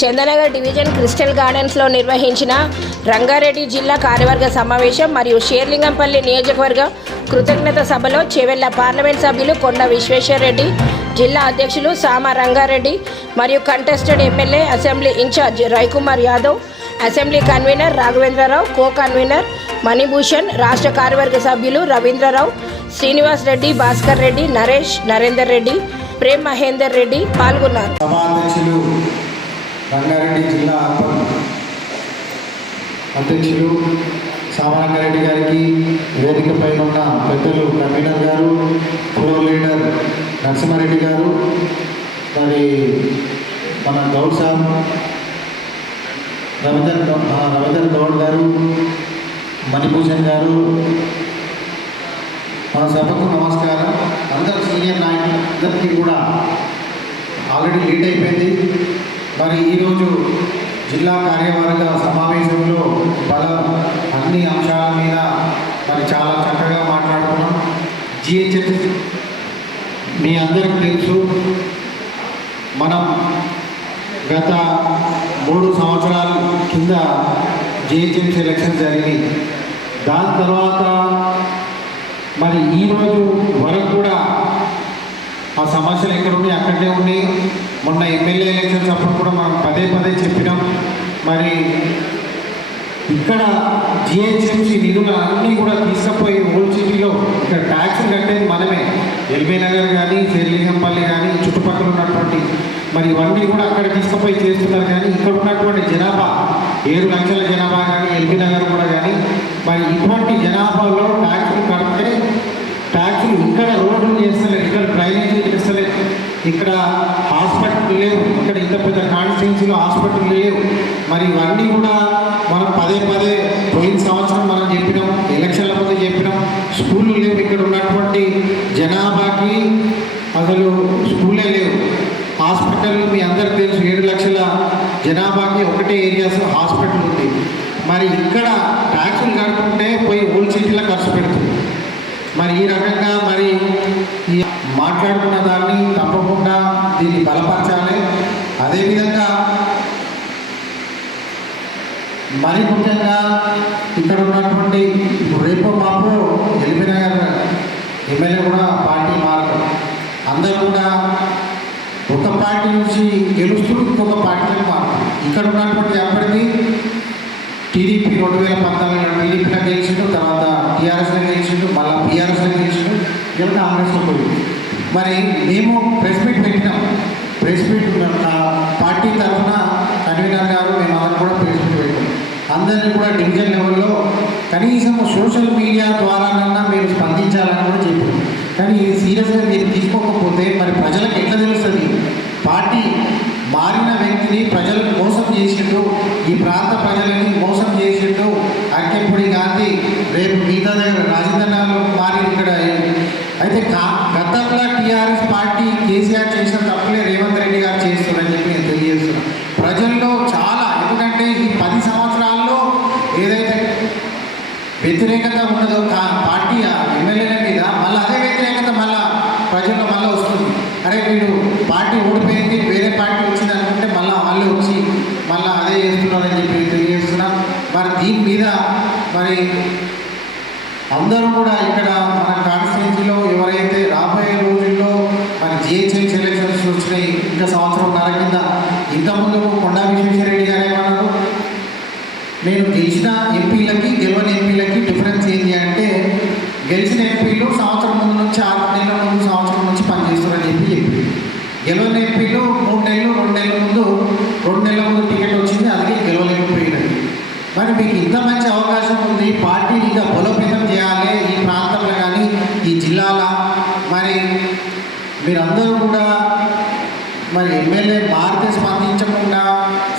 Chandanagar division crystal గార్డెన్స్లో నిర్వహించిన రంగారెడ్డి జిల్లా కార్యవర్గ సమావేశం మరియు షేర్లింగంపల్లి నియోజకవర్గ కృతజ్ఞత సభలో చెవెళ్ల పార్లమెంట్ సభ్యులు కొండ విశ్వేశ్వరరెడ్డి, జిల్లా అధ్యక్షులు సామ రంగారెడ్డి మరియు contested MLA assembly in charge Ravikumar Yadav, assembly convener Raghavendrarao, co convener Manibhushan, రాష్ట్ర కార్యవర్గ సభ్యులు రవీంద్రరావు, శ్రీనివాస్ రెడ్డి, భాస్కర్ రెడ్డి, నరేష్, నరేందర్ రెడ్డి, ప్రేమ్ మహేందర్ రెడ్డి పాల్గొన్నారు. రంగారెడ్డి జిల్లా అధ్యక్షులు సామరంగారెడ్డి గారికి, వేదికపై ఉన్న పెద్దలు కన్వీనర్ గారు, ఫ్లోర్ లీడర్ నరసింహారెడ్డి గారు, మరి మన గౌడ్ సాబ్ రవీందర్ గౌడ్ గారు, మణిభూషణ్ గారు, మన సభకు నమస్కారం. అందరు సీనియర్ నాయకులందరికీ కూడా ఆల్రెడీ లీడ్ అయిపోయింది. మరి ఈరోజు జిల్లా కార్యవర్గ సమావేశంలో అన్ని అంశాల మీద మరి చాలా చక్కగా మాట్లాడుకున్నాం. జిహెచ్ఎంసీ మీ అందరికీ తెలుసు, మనం గత 3 సంవత్సరాల కింద జిహెచ్ఎంసీ ఎలక్షన్ జరిగినాయి. దాని తర్వాత మరి ఈరోజు వరకు కూడా ఆ సమస్యలు ఎక్కడ ఉన్నాయి అక్కడే ఉన్నాయి. మొన్న ఎమ్మెల్యే ఎలక్షన్స్ అప్పుడు కూడా మనం పదే చెప్పినాం. మరి ఇక్కడ జిహెచ్ఎంసీ నిధులు అన్నీ కూడా తీసుకుపోయి ఓల్డ్ సిటీలో ఇక్కడ ట్యాక్సులు కట్టేది మనమే. ఎల్బీ నగర్ కానీ, షేర్లింగంపల్లి కానీ, చుట్టుపక్కల ఉన్నటువంటి మరి ఇవన్నీ కూడా అక్కడ తీసుకుపోయి చేస్తున్నారు. కానీ ఇక్కడ ఉన్నటువంటి జనాభా 7 లక్షల జనాభా కానీ, ఎల్బీ నగర్ కూడా కానీ, మరి ఇటువంటి జనాభాలో ట్యాక్సులు కడితే ట్యాక్సులు ఇక్కడ రోడ్లు చేస్తలేదు, ఇక్కడ డ్రైనేజీ చేస్తలేదు, ఇక్కడ హాస్పిటల్ లేవు, ఇక్కడ ఇంత పెద్ద కాన్స్టిట్యున్సీలో హాస్పిటల్ లేవు. మరి ఇవన్నీ కూడా మనం పదే పోయిన సంవత్సరం మనం చెప్పినాం, ఎలక్షన్ల ముందు చెప్పినాం. స్కూళ్ళు లేవు, ఇక్కడ ఉన్నటువంటి జనాభాకి అసలు స్కూలే లేవు. హాస్పిటల్ మీ అందరికీ తెలుసు, 7 లక్షల జనాభాకి ఒకటే ఏరియాస్ హాస్పిటల్ ఉంది. మరి ఇక్కడ ట్యాక్సులు కట్టుకుంటే పోయి ఓల్డ్ సిటీలో ఖర్చు పెడుతుంది. మరి ఈ రకంగా మరి ఈ మాట్లాడుకున్న దాన్ని తప్పకుండా దీన్ని బలపరచాలి. అదేవిధంగా మరి ముఖ్యంగా ఇక్కడ ఉన్నటువంటి రేపు మాపు ఎల్బీ నగర్ ఎమ్మెల్యే కూడా పార్టీ మారడం, అందరూ కూడా ఒక పార్టీ నుంచి గెలుస్తూ ఇంకొక పార్టీలకు మారుతారు. ఇక్కడ ఉన్నటువంటి అప్పటికి టీడీపీ 2014లో టీడీపీలో గెలిచిండు, తర్వాత టీఆర్ఎస్లో గెలిచిండు, మళ్ళీ పీఆర్ఎస్లో గెలిచిండు, ఇలా కాంగ్రెస్లో పోయింది. మరి మేము ప్రెస్ మీట్ పెట్టినాం. ప్రెస్ మీట్ పార్టీ తరఫున కన్వీనర్ గారు మేము అందరం కూడా ప్రెస్ మీట్ పెట్టాం. అందరినీ కూడా డివిజన్ లెవెల్లో కనీసం సోషల్ మీడియా ద్వారానన్నా మీరు స్పందించాలని కూడా చెప్పారు. కానీ ఇది సీరియస్గా మీరు తీసుకోకపోతే మరి ప్రజలకు ఎట్లా తెలుస్తుంది? పార్టీ మారిన వ్యక్తిని ప్రజలకు మోసం చేసిండు, ఈ ప్రాంత ప్రజలని మోసం చేసిండు. అక్కెంపుడి గాంధీ రేపు మిగతా దగ్గర రాజధానిలో మారి ఇక్కడ అయితే గతంలో టీఆర్ఎస్ పార్టీ కేసీఆర్ చేసిన తప్పులే రేవంత్ రెడ్డి గారు చేస్తున్నారని చెప్పి నేను తెలియజేస్తున్నాను. ప్రజల్లో చాలా, ఎందుకంటే ఈ 10 సంవత్సరాల్లో ఏదైతే వ్యతిరేకత ఉన్నదో పార్టీ ఎమ్మెల్యేల మీద, మళ్ళీ అదే వ్యతిరేకత మళ్ళీ ప్రజల్లో మళ్ళీ వస్తుంది. అరే వీడు పార్టీ ఓడిపోయింది, వేరే పార్టీ వచ్చింది అనుకుంటే మళ్ళీ వాళ్ళు వచ్చి మళ్ళీ అదే చేస్తున్నారని చెప్పి తెలియజేస్తున్నాం. మరి దీని మీద మరి అందరూ కూడా ఇక్కడ మన కాన్స్టిట్యున్సీలో ఎవరైతే రాబోయే రోజుల్లో మరి జిహెచ్ఎంసీ ఎలక్షన్స్ వచ్చినాయి, ఇంకా సంవత్సరంన్నర కింద ఇంతకుముందు కొండ విశ్వేశ్వరరెడ్డి గారు ఏమన్నారు, నేను గెలిచిన ఎంపీలకి గెలవని ఎంపీలకి డిఫరెన్స్ ఏంటి అంటే, గెలిచిన ఎంపీలు సంవత్సరం ముందు నుంచి 6 నెలల ముందు సంవత్సరం నుంచి పనిచేస్తారని చెప్పి గెలవని ఎంపీలు 3 నెలలు 2 నెలల ముందు 2 నెలల ముందు టికెట్ వచ్చింది, అందుకే గెలవలేకపోయినది. మరి మీకు ఇంత మంచి అవకాశం ఉంది, పార్టీని ఇంకా బలోపేతం చేయాలి ఈ ప్రాంతంలో కానీ ఈ జిల్లాలో. మరి మీరందరూ కూడా మరి ఎమ్మెల్యే మారితే స్పందించకుండా,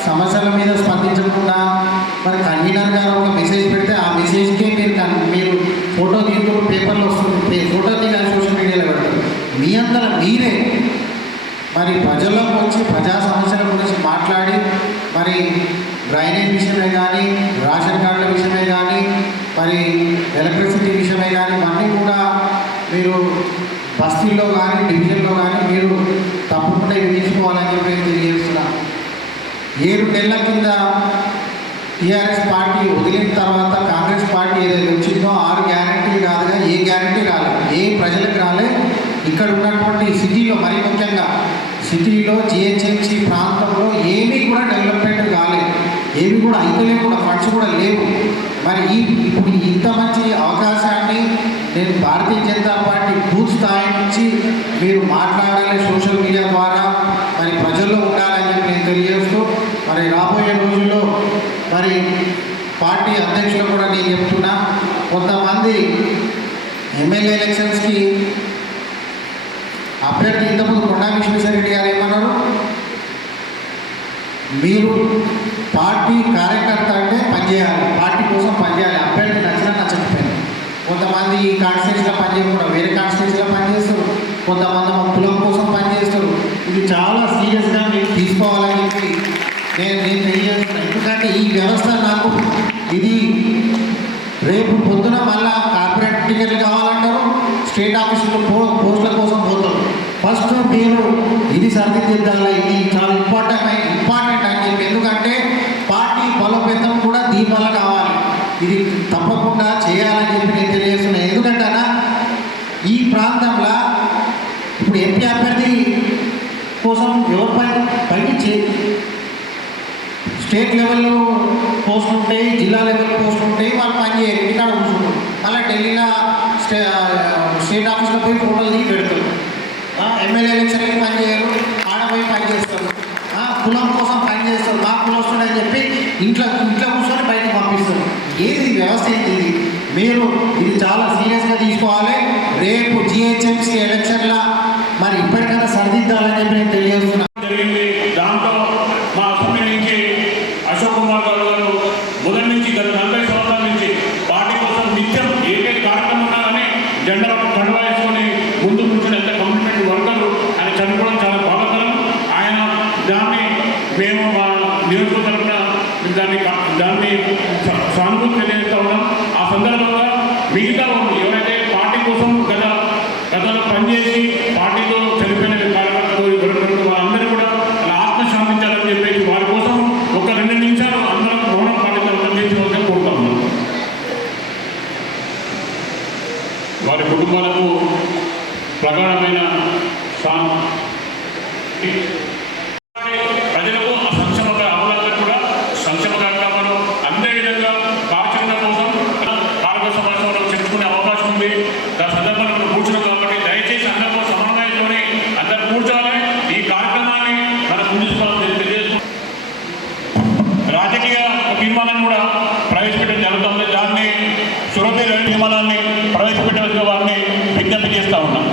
సమస్యల మీద స్పందించకుండా, మరి కన్వీనర్ గారు ఒక మెసేజ్ పెడితే ఆ మెసేజ్కే మీరు ఫోటో తీస్తూ పేపర్లో వస్తుంది, ఫోటో తీయాలి, సోషల్ మీడియాలో పెడతారు. మీ అందరూ మీరే మరి ప్రజల్లోకి వచ్చి ప్రజా సమస్యల గురించి మాట్లాడి, మరి డ్రైనేజ్ విషయమే కానీ, రేషన్ కార్డుల విషయమే కానీ, మరి ఎలక్ట్రిసిటీ విషయమే కానీ, ఇవన్నీ కూడా మీరు బస్తీల్లో కానీ డివిజన్లో కానీ మీరు తప్పకుండా ఇవి తీసుకోవాలని చెప్పి తెలియజేస్తున్నాను. ఏ నెలల కింద టీఆర్ఎస్ పార్టీ వదిలిన తర్వాత కాంగ్రెస్ పార్టీ ఏదైతే వచ్చిందో 6 గ్యారెంటీలు కాదుగా ఏ గ్యారెంటీ రాలేదు, ఏ ప్రజలకు రాలే. ఇక్కడ ఉన్నటువంటి సిటీలో, మరీ ముఖ్యంగా సిటీలో జిహెచ్ఎంసీ ప్రాంతంలో ఏమీ కూడా డెవలప్మెంట్ కాలేదు, ఏమి కూడా అయితలేవు, కూడా ఫండ్స్ కూడా లేవు. మరి ఇప్పుడు ఇంత మంచి అవకాశాన్ని నేను భారతీయ జనతా పార్టీ బూత్ స్థాయి నుంచి మీరు మాట్లాడాలి, సోషల్ మీడియా ద్వారా మరి ప్రజల్లో ఉండాలని చెప్పి నేను తెలియజేస్తూ, మరి రాబోయే రోజుల్లో మరి పార్టీ అధ్యక్షులు కూడా నేను చెప్తున్నా, కొంతమంది ఎమ్మెల్యే ఎలక్షన్స్కి అభ్యర్థి ఇంతకుముందు కొండా విశ్వేశ్వరరెడ్డి గారు ఏమన్నారు, మీరు పార్టీ కార్యకర్త అంటే పనిచేయాలి, పార్టీ కోసం పనిచేయాలి, అభ్యర్థి నచ్చినా నచ్చకపోయింది. కొంతమంది ఈ కాన్స్టిట్యూన్సీలో పనిచేయకుండా వేరే కాన్స్టిట్యూన్సీలో పనిచేస్తారు, కొంతమంది మా కులం కోసం పనిచేస్తారు. ఇది చాలా సీరియస్గా మీరు తీసుకోవాలని చెప్పి నేను తెలియజేస్తున్నాను. ఎందుకంటే ఈ వ్యవస్థ నాకు ఇది రేపు పొద్దున మళ్ళా కార్పొరేట్ టికెట్లు కావాలంటారు, స్టేట్ ఆఫీసులో పోస్టుల కోసం పోతారు. ఫస్ట్ మీరు ఇది సరిదిద్దాలి, ఇది చాలా ఇంపార్టెంట్ అని చెప్పి, ఎందుకంటే పార్టీ బలోపేతం కూడా దీనివల్ల కావాలి, ఇది తప్పకుండా చేయాలని చెప్పి నేను తెలియజేస్తున్నాను. ఎందుకంటే ఈ ప్రాంతంలో ఇప్పుడు ఎంపీ అభ్యర్థి కోసం ఎవరి పైకి స్టేట్ లెవెల్లో పోస్టులు ఉంటాయి, జిల్లా లెవెల్ పోస్టులు ఉంటాయి, వాళ్ళు పనిచేయరు, ఇంటికాడ కూర్చుంటారు. మళ్ళీ ఢిల్లీలో స్టేట్ ఆఫీస్లో పోయి ఫోటోలు దిగి పెడతారు. ఎమ్మెల్యే ఎలక్షన్కి పనిచేయరు, ఆడ పోయి పనిచేస్తారు, కులం కోసం పనిచేస్తారు, మా కులం అని చెప్పి ఇంట్లో కూర్చొని బయటకు పంపిస్తారు. ఏది వ్యవస్థ ఏంటి ఇది? మీరు ఇది చాలా సీరియస్గా తీసుకోవాలి. రేపు జిహెచ్ఎంసీ ఎలక్షన్ల మరి ఇప్పటికైనా సరిదిద్దాలని చెప్పి నేను తెలియజేస్తున్నాను. దాంట్లో మా అసెంబ్లీ నుంచి అశోక్ కుమార్ గారు మొదటి నుంచి గత 40 సంవత్సరాల నుంచి పార్టీ కోసం నిత్యం ఏ కార్యక్రమం ఉన్నా కానీ జెండా కండువా వేసుకొని ముందు కూర్చొని ఎంత కమిట్మెంట్ వర్కర్లు ఆయన చనిపోవడం చాలా బాధాకరం. ఆయన దాన్ని మేము మా నియోజకవర్గ తరఫున దాన్ని సానుభూతి తెలియజేస్తూ ఉన్నాం. ఆ సందర్భంగా మిగతా ఎవరైతే పార్టీ కోసం గతంలో పనిచేసి పార్టీతో చనిపోయిన కార్యకర్తలు వాళ్ళందరూ కూడా ఆత్మ శాంతించాలని చెప్పేసి వారి కోసం ఒక 2 నిమిషాలు అందరం మౌనం పాటించాలని అందించవలసిన కోరుతా ఉన్నాం. వారి కుటుంబాలకు ప్రగాఢమైన ప్రజలకు సంక్షేమ అమలందరూ కూడా సంక్షేమ కార్యక్రమాలు అందే విధంగా కార్యక్రమం కోసం కార్మిక సమావేశంలో చెప్పుకునే అవకాశం ఉంది. దాని సందర్భంలో కూర్చున్నాం కాబట్టి దయచేసి అందరూ సమన్వయంతోనే అందరూ కూర్చోవాలి. ఈ కార్యక్రమాన్ని మన ముందుకోవాలని తెలియజేస్తున్నాం. రాజకీయ తీర్మానం కూడా ప్రవేశపెట్టడం జరుగుతుంది. దాన్ని సురభి తీర్మానాన్ని ప్రవేశపెట్టే వారిని విజ్ఞప్తి చేస్తూ ఉన్నాం.